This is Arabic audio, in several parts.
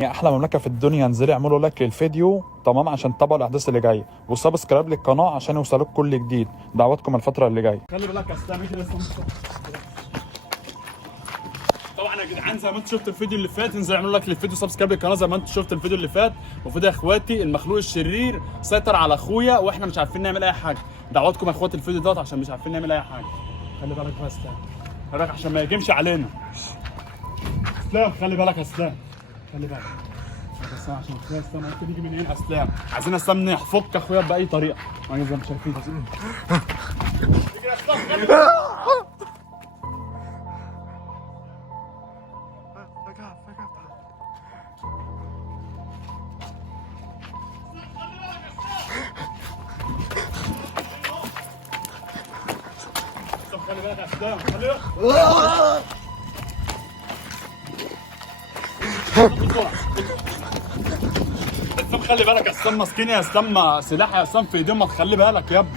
يعني احلى مملكه في الدنيا، انزلي اعملوا لايك للفيديو تمام عشان تتابعوا الاحداث اللي جايه، وسبسكرايب للقناه عشان يوصلك كل جديد. دعواتكم الفتره اللي جايه. خلي بالك يا اسلام كده. طبعا يا جدعان زي ما انتم شفتوا الفيديو اللي فات، انزل اعملوا لايك للفيديو وسبسكرايب للقناه زي ما انتم شفتوا الفيديو اللي فات. المفروض يا اخواتي المخلوق الشرير سيطر على اخويا واحنا مش عارفين نعمل اي حاجه. دعواتكم يا اخواتي الفيديو دوت عشان مش عارفين نعمل اي حاجه. خلي بالك بقى يا اسلام، خلي بالك عشان ما يهجمش علينا. اسلام خلي بالك يا اسلام، خلي بالك اسلام عشان اخويا اسلام ممكن يجي من هنا. اسلام عايزين اسلام نفك اخويا باي طريقه، ما زي ما شايفين. يجي يا اسلام خلي بالك. خلي بالك يا اسلام، خلي بالك. اسلام خلي بالك يا اسلام، ماسكين يا اسلام سلاح يا اسلام في ايديهم، خلي بالك يا ابني.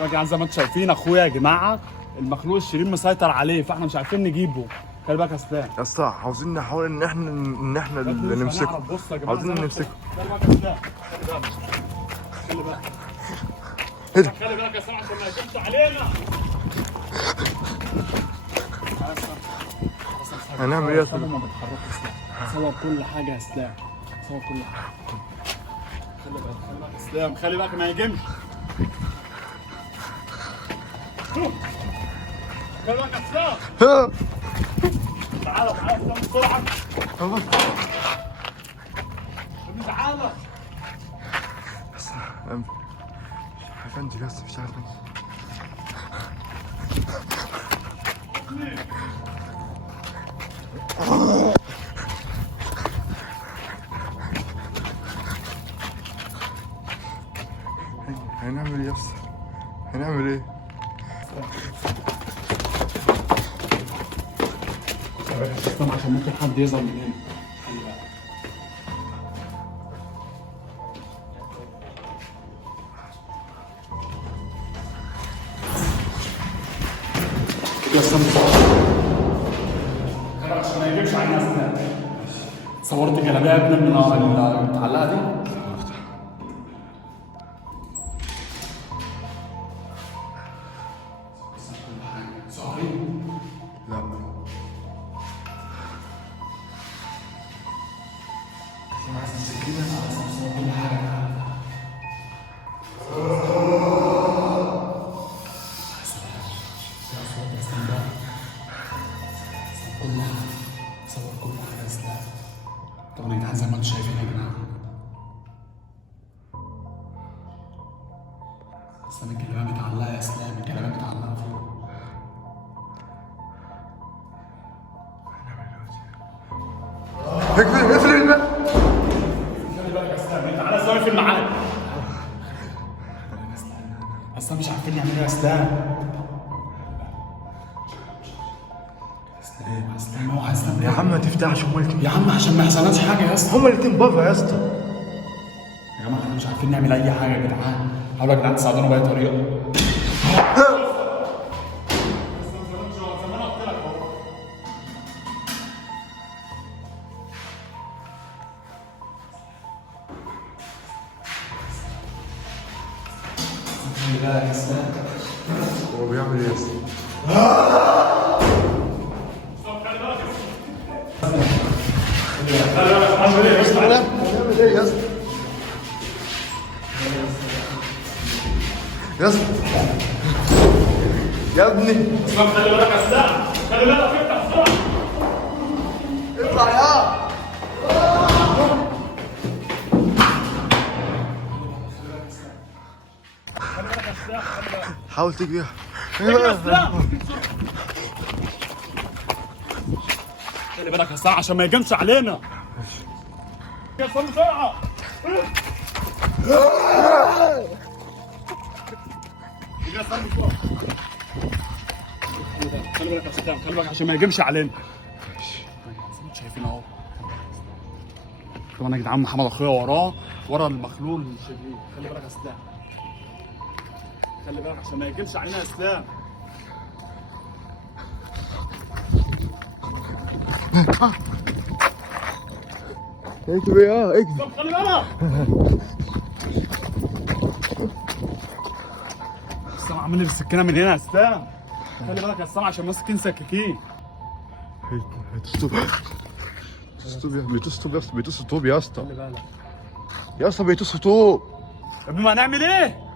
يا جدعان زي ما انتم شايفين اخويا يا جماعه المخلوق الشرير مسيطر عليه، فاحنا مش عارفين نجيبه. خلي بالك يا اسلام. يا اسطى عاوزين نحاول ان احنا اللي نمسكه. عاوزين نمسكه. خلي بالك يا اسلام، خلي بالك. ايه ده؟ خلي بالك يا اسلام عشان ما يهجمش علينا. هنعمل ايه يا اسطى؟ ما بتحركش. صور كل حاجه يا اسلام، صور كل حاجه. خلي بالك، خلي بالك يا اسلام، خلي بالك ما يهجمش. خلي بالك يا اسلام. تعالى تعالى يا اسلام بسرعه. تعالى. بس مش عارف انزل يا اسطى، مش عارف انزل. هنعمل ايه يا اسطى؟ هنعمل ايه؟ استنى عشان ممكن حد يظهر من هنا. خلي بالك. يا اسلام عشان ما يجيبش علينا اسنان. صورت جلابيه يا ابني من المتعلقه دي؟ لا صور كل حاجه يا اسلام. طبعا يا جدعان زي ما انتم شايفين يا جماعه اسلام الجلابيه متعلقه يا اسلام، الجلابيه متعلقه فوق. اقفل الباب. خلي بالك يا اسلام، تعالى اسلام اقفل معاك. اسلام مش عارفين يعملوا ايه يا اسلام. اسلام اوعى اسلام يا عم ما تفتحش، هما الاتنين يا عم عشان ما يحصلناش حاجه يا اسطى. هما الاتنين بره يا اسطى. يا جماعه احنا مش عارفين نعمل اي حاجه يا جدعان. حاولوا يا جدعان تساعدونا باي طريقه. خلي بالك يا اسلام. هو بيعمل ايه يا اسطى؟ عامل ايه يا اسطى؟ بيعمل ايه يا اسطى؟ يا اسطى يا ابني اسلام خلي بالك يا اسلام، خلي بالك افتح بسرعه. اطلع يا خلي بالك يا اسلام، خلي بالك. حاول تجري. اجري يا اسلام. خلي بالك يا اسلام عشان ما يهجمش علينا. يا اسلام بسرعه. يا اسلام بسرعه. خلي بالك يا اسلام، خلي بالك عشان ما يهجمش علينا. شايفين اهو. طبعا يا جدعان محمد اخويا ورا المخلول الشرير. خلي بالك يا اسلام، خلي بالك عشان ما يهجمش علينا يا اسلام. اكتب ايه اكتب. طب خلي بالك. السامع عامل لي بالسكينه من هنا يا اسلام. خلي بالك يا اسلام عشان ماسكين سكاكين. بيتصل طوب يا اسطى. خلي بالك يا اسطى بيتصل طوب. طب ما هنعمل ايه؟